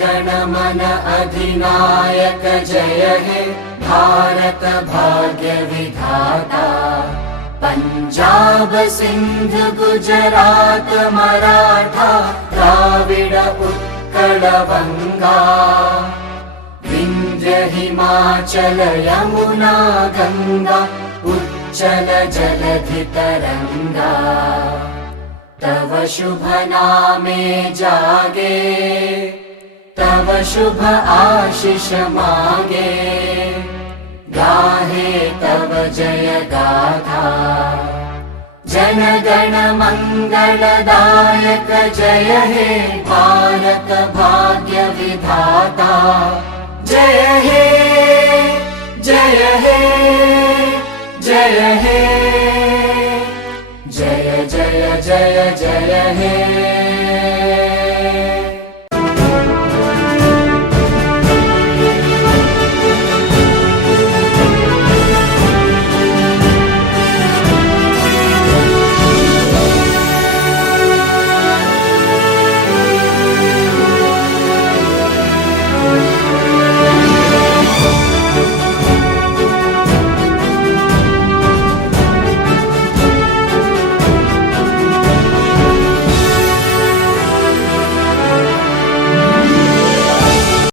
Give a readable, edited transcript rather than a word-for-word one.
गण मन अधिनायक जय हे भारत भाग्य विधाता। पंजाब सिंध गुजरात मराठा द्राविड उत्कल बंगा, विंध्य हिमाचल यमुना गंगा उच्चल जलधि तरंगा। तव शुभ नामे जागे, तव शुभ आशीष मागे, गाहे तव जय गाथा। जन गण मंगलदायक जय हे भारत भाग्य विधाता। जय हे जय हे जय हे, जय जय जय जय हे।